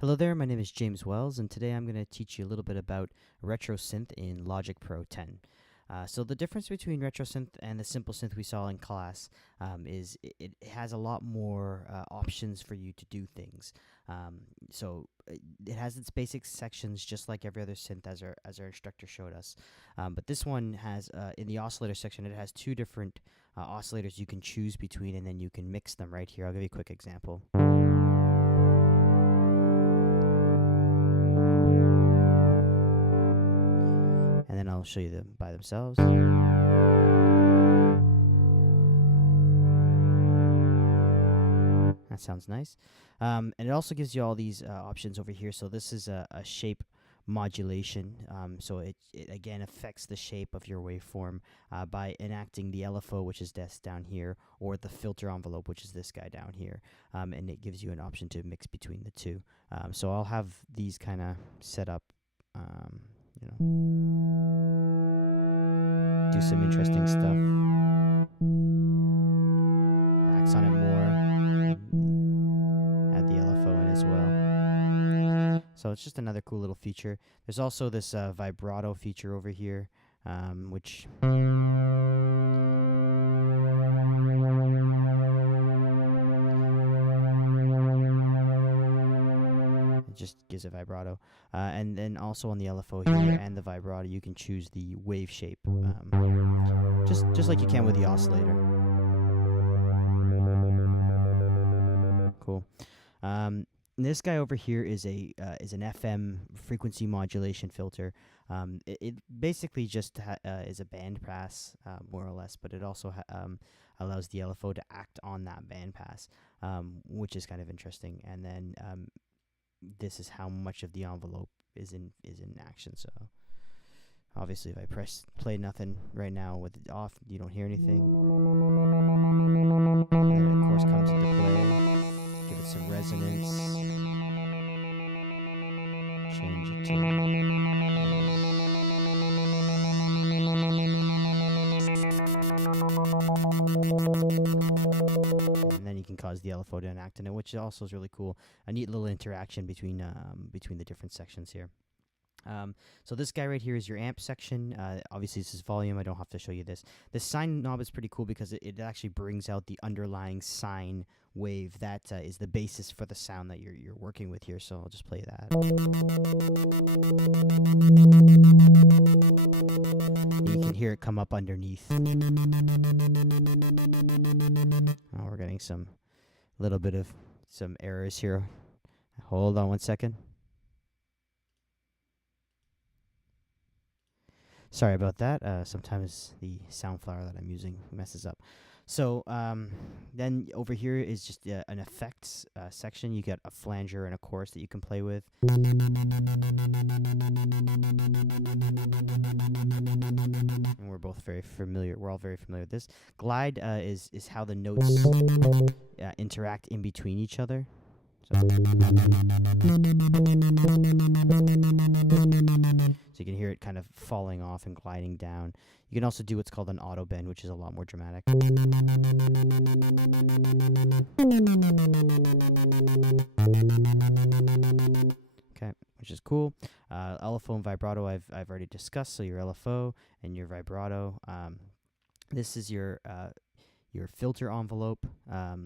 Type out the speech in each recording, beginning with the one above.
Hello there, my name is James Wells, and today I'm going to teach you a little bit about retro synth in Logic Pro 10. So the difference between retro synth and the simple synth we saw in class is it has a lot more options for you to do things. It has its basic sections just like every other synth as our instructor showed us. But this one has, in the oscillator section, it has two different oscillators you can choose between, and then you can mix them right here. I'll give you a quick example. And then I'll show you them by themselves. That sounds nice. And it also gives you all these options over here. So this is a shape modulation. So it again affects the shape of your waveform by enacting the LFO, which is this down here, or the filter envelope, which is this guy down here. And it gives you an option to mix between the two. So I'll have these kind of set up, do some interesting stuff. Acts on it more. Add the LFO in as well. So it's just another cool little feature. There's also this vibrato feature over here, which it just gives a vibrato. And then also on the LFO here and the vibrato, you can choose the wave shape, just like you can with the oscillator. Cool. This guy over here is an FM frequency modulation filter. It basically just is a band pass, more or less, but it also allows the LFO to act on that band pass, which is kind of interesting. And then this is how much of the envelope is in action. So obviously, if I press play nothing right now with it off, you don't hear anything. And then it, of course, comes into play. Give it some resonance. Change it to. And then you can cause the LFO to enact in it, which also is really cool. A neat little interaction between the different sections here. So this guy right here is your amp section. Obviously, this is volume. I don't have to show you this. This sine knob is pretty cool because it actually brings out the underlying sine wave that is the basis for the sound that you're working with here. So I'll just play that. You can hear it come up underneath. Oh, we're getting some little bit of some errors here. Hold on one second. Sorry about that. Sometimes the sound flower that I'm using messes up. So then over here is just an effects section. You get a flanger and a chorus that you can play with. And we're both very familiar. We're all very familiar with this. Glide is how the notes interact in between each other. So you can hear it kind of falling off and gliding down. You can also do what's called an auto bend, which is a lot more dramatic. Okay, which is cool. LFO and vibrato I've already discussed. So your LFO and your vibrato. This is your filter envelope,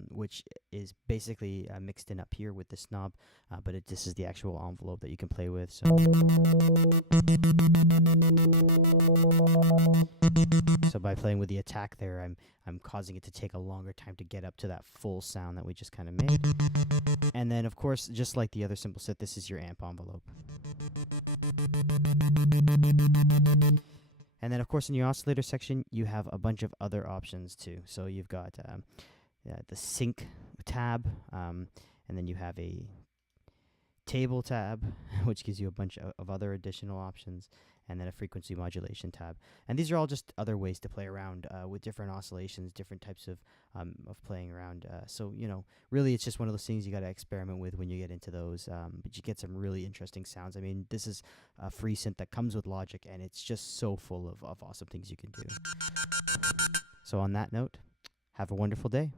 which is basically mixed in up here with this knob, but this is the actual envelope that you can play with. So by playing with the attack there, I'm causing it to take a longer time to get up to that full sound that we just kind of made. And then, of course, just like the other simple set, this is your amp envelope. And then, of course, in your oscillator section, you have a bunch of other options, too. So you've got the sync tab, and then you have a table tab, which gives you a bunch of other additional options, and then a frequency modulation tab. And these are all just other ways to play around with different oscillations, different types of playing around. So, really it's just one of those things you got to experiment with when you get into those, but you get some really interesting sounds. I mean, this is a free synth that comes with Logic, and it's just so full of awesome things you can do. So on that note, have a wonderful day.